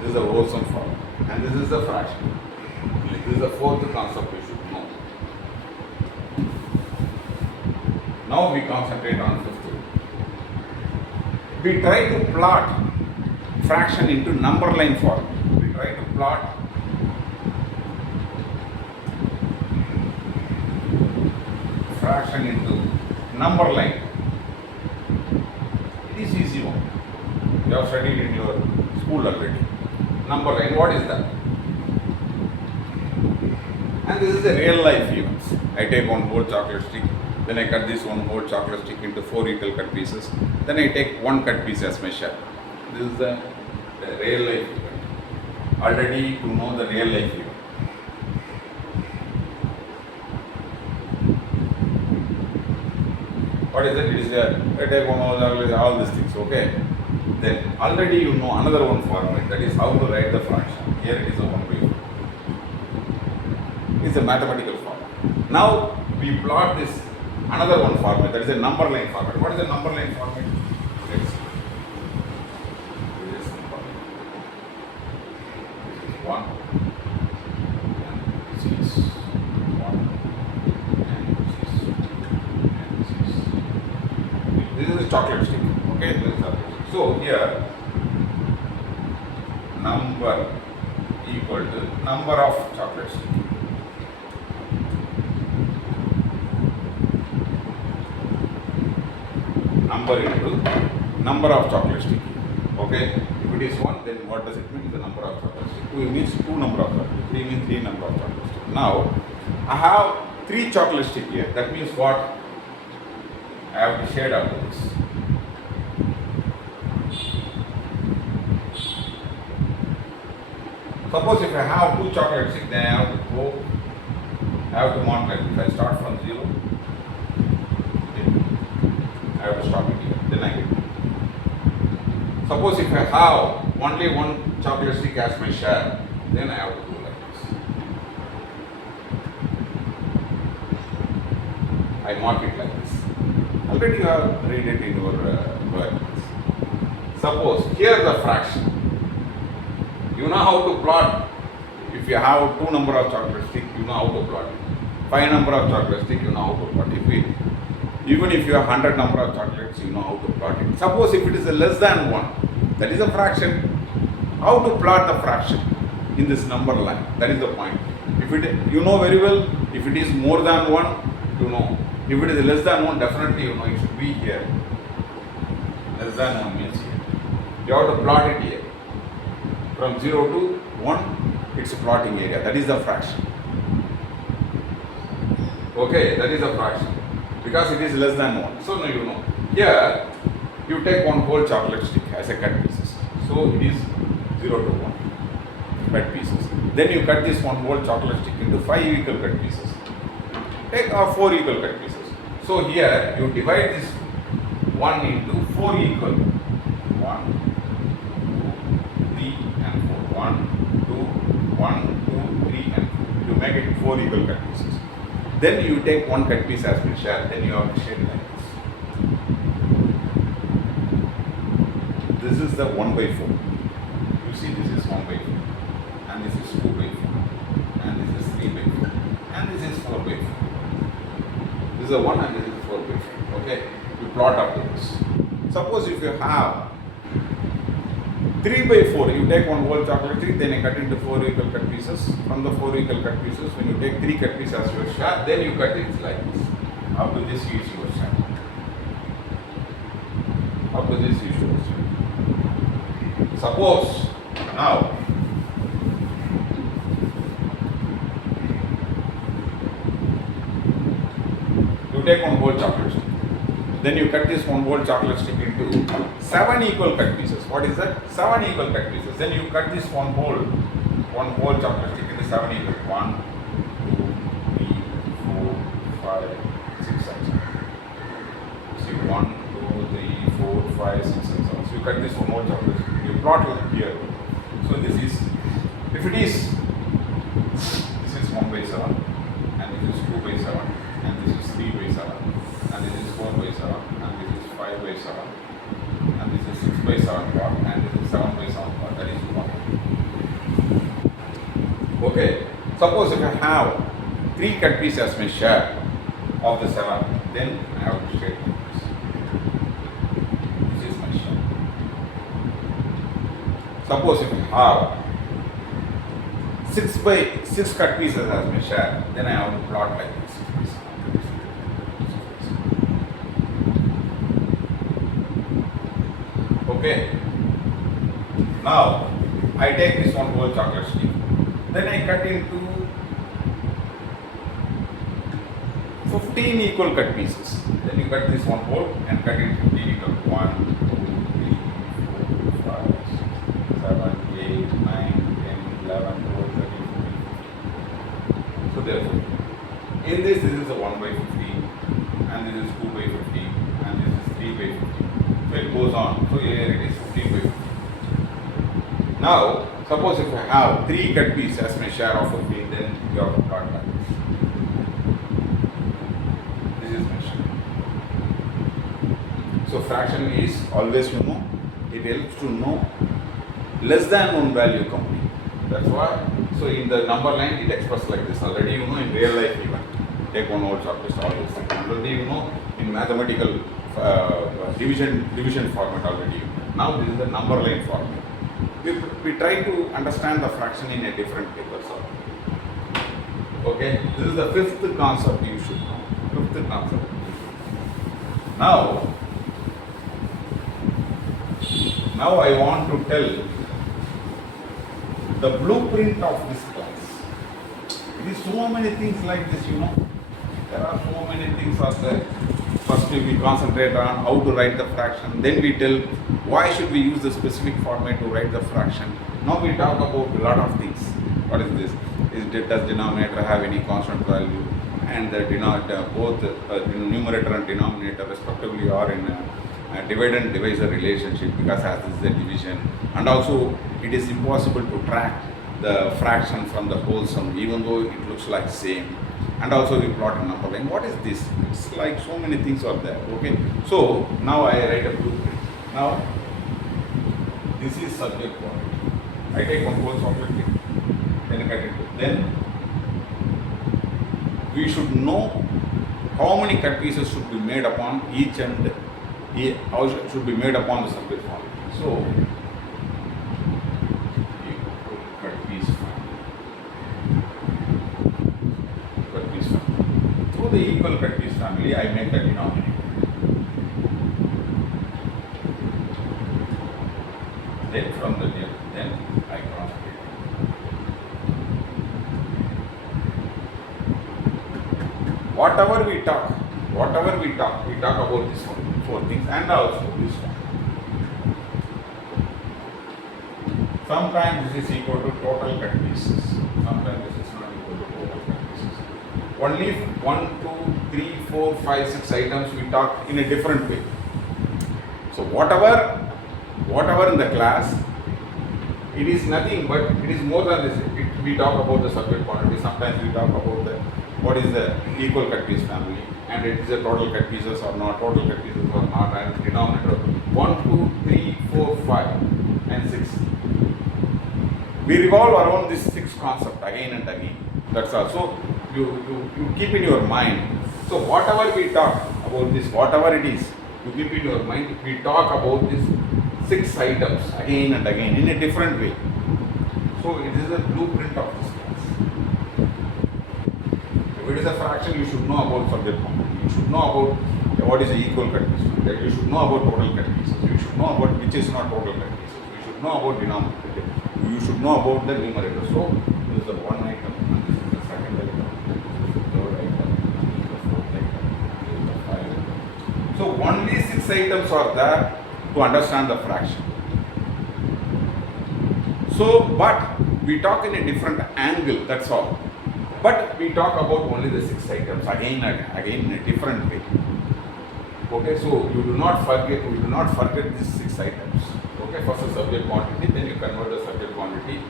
This is a whole sum form, and this is the fraction. This is the fourth concept we should know. Now we concentrate on fifth. We try to plot fraction into number line form. We try to plot fraction into number line. It is easy one. You have studied in your school already. Number line, what is that? And this is a real life events. I take one whole chocolate stick, then I cut this one whole chocolate stick into 4 equal cut pieces, then I take one cut piece as my share. This is the real life event. Already you know the real life event. What is it? It is I take one whole chocolate, all these things, okay? Then already you know another one format, that is how to write the fraction. Here it is a 1 by 4. It's a mathematical format. Now we plot this another one format, that is a number line format. What is a number line format? Let's see. This is number line. This is 1, and this is 1, and this is 2, and this is a chocolate stick. Okay, this is chocolate stick. So here, number equal to number of chocolate stick. Number into number of chocolate stick. Okay, if it is 1, then what does it mean? The number of chocolate stick. 2 means 2 number of chocolate. 3 means 3 number of chocolate stick. Now I have 3 chocolate stick here. That means what? I have to shade out this. Suppose if I have 2 chocolate sticks, then I have to multiply. If I start from 0, I have to stop it here. Then I get. Suppose if I have only 1 chocolate stick as my share, then I have to do like this. I mark it like this. Already you have read it in your words. Suppose here the fraction. You know how to plot. If you have 2 number of chocolate stick, you know how to plot it. 5 number of chocolate stick, you know how to plot it. Even if you have 100 number of chocolates, you know how to plot it. Suppose if it is a less than 1, that is a fraction. How to plot the fraction in this number line? That is the point. If it, you know very well, if it is more than 1, you know. If it is less than 1, definitely you know it should be here. Less than 1 means here. You have to plot it here. From 0 to 1, it's a plotting area. That is the fraction. Okay, that is a fraction. Because it is less than 1. So now you know. Here, you take one whole chocolate stick as a cut pieces. So it is 0 to 1 cut pieces. Then you cut this one whole chocolate stick into 5 equal cut pieces. Take 4 equal cut pieces. So here you divide this 1 into 4 equal. 1, 2, 3 and 4. 1, 2, 3 and 4. You make it 4 equal cut pieces. Then you take one cut piece as we share. Then you have to shade like this. This is the 1 by 4. You see this is 1 by 4. And this is 2 by 4. And this is 3 by 4. And this is 4 by 4. This is a 1 and this is 4 by 4. Okay? You plot up to this. Suppose if you have 3 by 4, you take one whole chocolate stick, then you cut into 4 equal cut pieces. From the 4 equal cut pieces, when you take 3 cut pieces as your share, then you cut it like this. Up to this is your share. Up to this is your share. Suppose now you take one whole chocolate stick. Then you cut this one whole chocolate stick into 7 equal cut pieces. What is that? 7 equal cut pieces. Then you cut this one whole chocolate stick into 7 equal. 1, 2, 3, 4, 5, 6, 7. See 1, 2, 3, 4, 5, 6, and so on. So you cut this one whole chocolate stick. You plot it here. So this is, if it is, this is 1 by 7, and this is 2 by 7, and this is 3 by 7. And this is 4 by 7, and this is 5 by 7, and this is 6 by 7 part, and this is 7 by 7 part, that is 1. Okay, suppose if I have 3 cut pieces as my share of the 7, then I have to shade this. This is my share. Suppose if I have 6 cut pieces as my share, then I have to plot like this. Okay. Now I take this one whole chocolate stick. Then I cut into 15 equal cut pieces. Then you cut this one whole and cut it 15 equal. 1, 2, 3, 4, 5, 6, 7, 8, 9, 10, 11, 12, 13, 14. So therefore, in this is a 1 by 15, and this is 2 by 15, and this is 3 by 15. So it goes on. So here it is 15 by 15. Now, suppose if I have 3 cut pieces as my share of 15, then you have to plot like this. This is my share. So fraction is always, you know, it helps to know less than 1 value counting. That's why. So in the number line, it expresses like this. Already you know in real life even. Take one whole chocolate, all this thing. Already you know in mathematical division format already. Now this is the number line format. We try to understand the fraction in a different paper. So, okay, this is the 5th concept you should know. 5th concept. Now I want to tell the blueprint of this class. It is so many things like this, you know. There are so many things are there. First we concentrate on how to write the fraction. Then we tell why should we use the specific format to write the fraction. Now we talk about a lot of things. What is this? Does denominator have any constant value? And the denominator, both numerator and denominator respectively are in a divide and divisor relationship, because as this is a division. And also it is impossible to track the fraction from the whole sum, even though it looks like same. And also we plot a number line. What is this? It's like so many things are there. Okay. So now I write a blueprint. Now this is subject point. I take one whole chocolate cake. then cut it. Then we should know how many cut pieces should be made upon each and how should be made upon the subject quantity. So cut piece family. Through the equal cut piece family, I make the denominator. Then from the then I cross it. Whatever we talk, we talk about this one, four things, and also this one. Sometimes this is equal to total cut pieces. Sometimes this is not equal to total cut pieces. Only 1, 2, 3, 4, 5, 6 items we talk in a different way. So whatever in the class, it is nothing but it is more than this. We talk about the subject quantity. Sometimes we talk about what is the equal cut piece family, and it is a total cut pieces or not, total cut pieces or not, and denominator 1, 2, 3, 4, 5, and 6. We revolve around this 6 concept again and again. That's all. So you keep in your mind. So whatever we talk about this, whatever it is, you keep in your mind. We talk about this 6 items again and again in a different way. So it is a blueprint of this class. If it is a fraction, you should know about subject quantity. You should know about what is the equal cut piece. You should know about total cut pieces. You should know about which is not total cut pieces. You should know about denominator. You should know about the numerator. So this is the one item, and this is the second item, this is the third item, and this is the fourth item, and this is the 5 item. So only 6 items are there to understand the fraction. So, but we talk in a different angle, that's all. But we talk about only the 6 items again and again in a different way. Okay, so you do not forget these 6 items. Okay, first the subject quantity, then you convert the subject quantity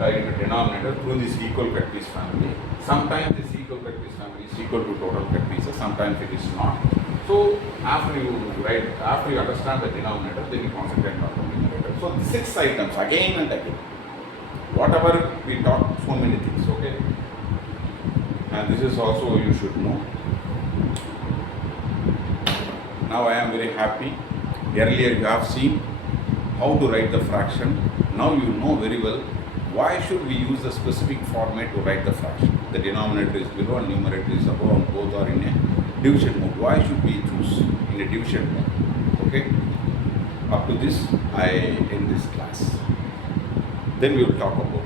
into denominator through this equal cut piece family. Sometimes this equal cut piece family is equal to total cut pieces, sometimes it is not. So after you understand the denominator, then you concentrate on the numerator. So the 6 items again and again. Whatever we talk, so many things, okay? And this is also you should know. Now I am very happy. Earlier you have seen how to write the fraction. Now you know very well why should we use the specific format to write the fraction. The denominator is below and numerator is above, and both are in a division mode. Why should we choose in a division mode? Okay. Up to this, I end this class. Then we will talk about